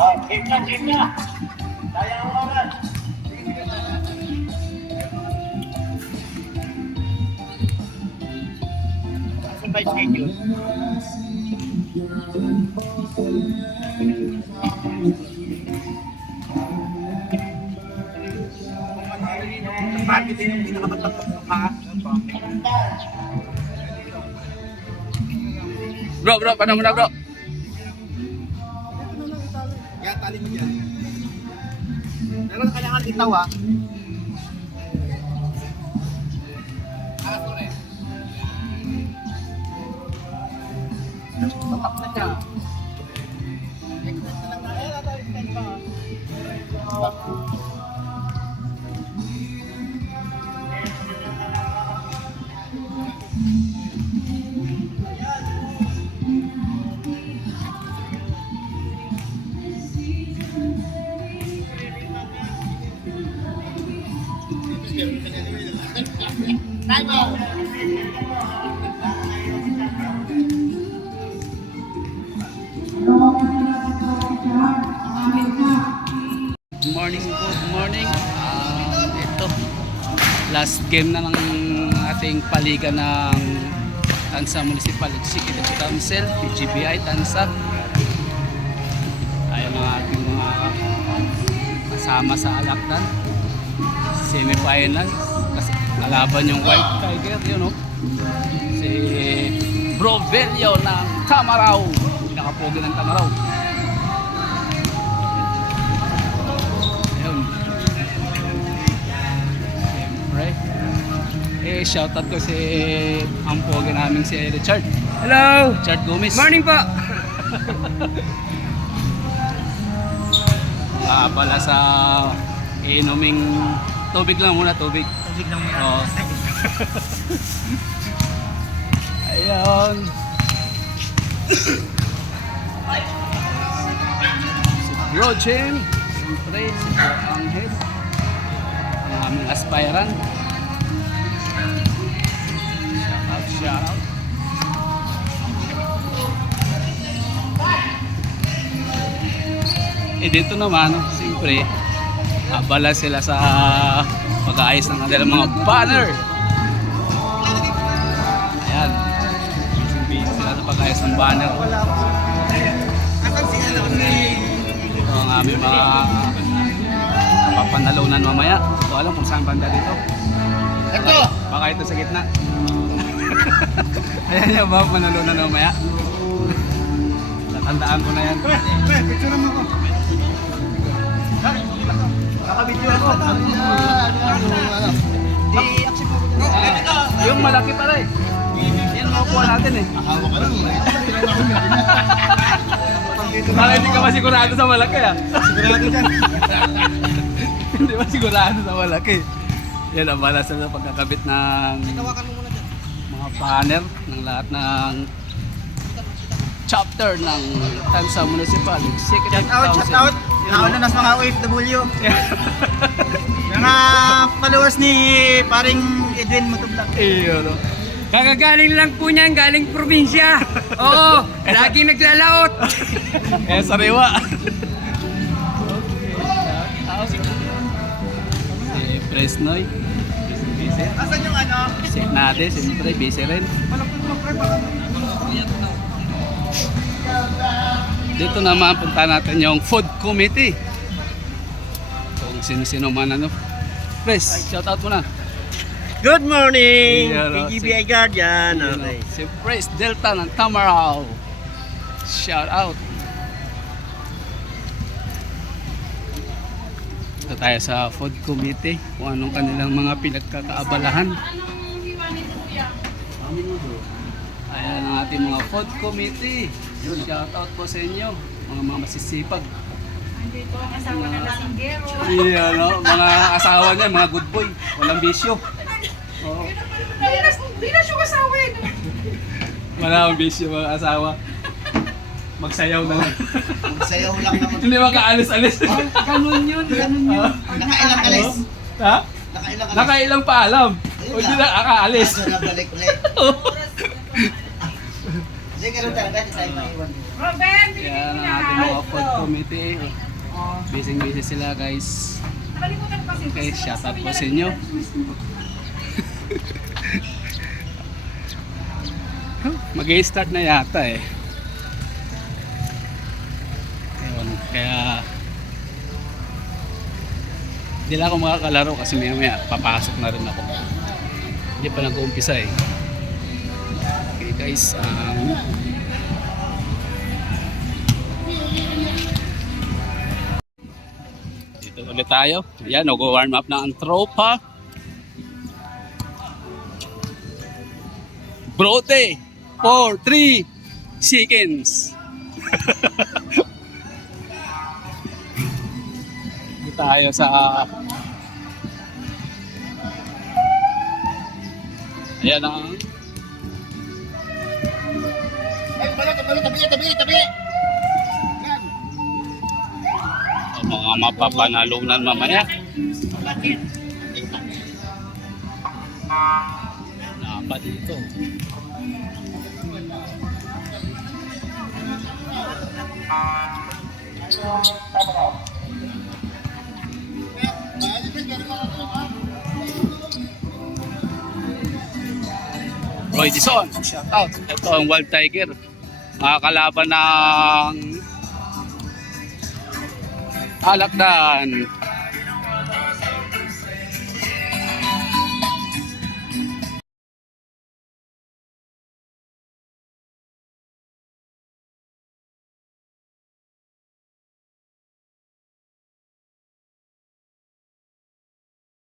Oh, game na. Kaya ang oras. Saan ba yung schedule? Bakit din yung pinakamatapos ka? Bro, paano mo na bro? Kaya tali mo dyan. Pero kailangan itaw ah. Ato rin. Tatak na siya. Extend na lang na. Ayan ata, extend pa ah. Good morning. Ito, last game na ng ating paliga ng Tansa Municipal Executive Council, PGBI Tansa. Ayan ang ating mga kasama sa Alakdan. Semi-final. Kasi alaban yung White Tiger, yun o. Si Bro Velio ng Tamaraw. Pinakapogi ng Tamaraw. Shoutout ko si ang pogi namin si Richard. Hello! Richard Gomez. Morning po! Pala sa inuming tubig lang muna, tubig. Tubig lang muna. Oo. Ayun. Si Bro Jim. Siyempre, si Bro Angel. Ang aming aspirant. Shoutout. Dito naman, siyempre, abala sila sa pag-aayos ng kanilang mga banner. Ayan. Busy sila sa pag-aayos ng banner. Ito ang aming mga papanalunan mamaya. Hindi ko alam kung saan banda dito. Ito! Baka ito sa gitna. Ayan yung ba, manalunan na mamaya. Tatandaan ko na yan. Picture mo ko. Nakabidyo ako. Yung malaki pala eh. Yan ang makukuha natin eh. Akawa ka lang. Baka hindi ka masigurado sa malaki ah. Sigurado dyan. Hindi masigurado sa malaki. Yan ang balas sa pagkakabit ng Tawakan mo muna dyan. mga banner ng lahat ng chapter ng Tansa Municipal Executive Council. Shout out. Nauna na sa mga OFW. Mga followers ni paring Edwin Mutublag. Iyo no. Kakagaling lang po niyan, galing probinsya. Oo, laging naglalaot. Eh sariwa. Si Presnoy. Busy. Asan yung ano? Si Nade, siyempre busy rin. Malapit mo pre baka. Dito naman punta natin yung food committee. Kung sino-sino man ano. Pres, shout out mo na. Good morning, Yeah, no, PGBI Guardian. You know, Okay. si Pres Delta ng Tamaraw. Shout out. Ito tayo sa food committee. Kung anong kanilang mga pinagkakaabalahan. Ayan ang ating mga food committee. Shout out po sa inyo, mga masisipag. Andito ang asawa ng lasinggero. Iya, no? Mga asawa niya, mga good boy. Walang bisyo. Oo. Di na siya asawa eh. Wala akong bisyo mga asawa. Magsayaw na lang. Sayaw lang naman. Hindi makaalis-alis. Ganun yun, ganun yun. Nakailang alis. Ha? Nakailang alis. Nakailang paalam. O hindi na akaalis. Kaso nabalik ulit. Hindi, ganun talaga. Di tayo maiwan. Robin, Kaya binigay ang mo na. ating mga food committee, busy sila guys. Nakalimutan ko kasi. Okay, shout out po sa inyo. Mag-i-start na yata eh. Ayun, kaya hindi lang ako makakalaro kasi maya papasok na rin ako. Hindi pa nag-uumpisa eh. Okay guys, dito ulit tayo. Ayan, nag-warm up na ang tropa. Brote 4-3 chickens. Dito tayo sa ayan ang ang mga mapapanalunan mamaya. Napa dito. Roy Dison, shout out. Ito ang Wild Tiger. Mga kalaban ng Alakdan.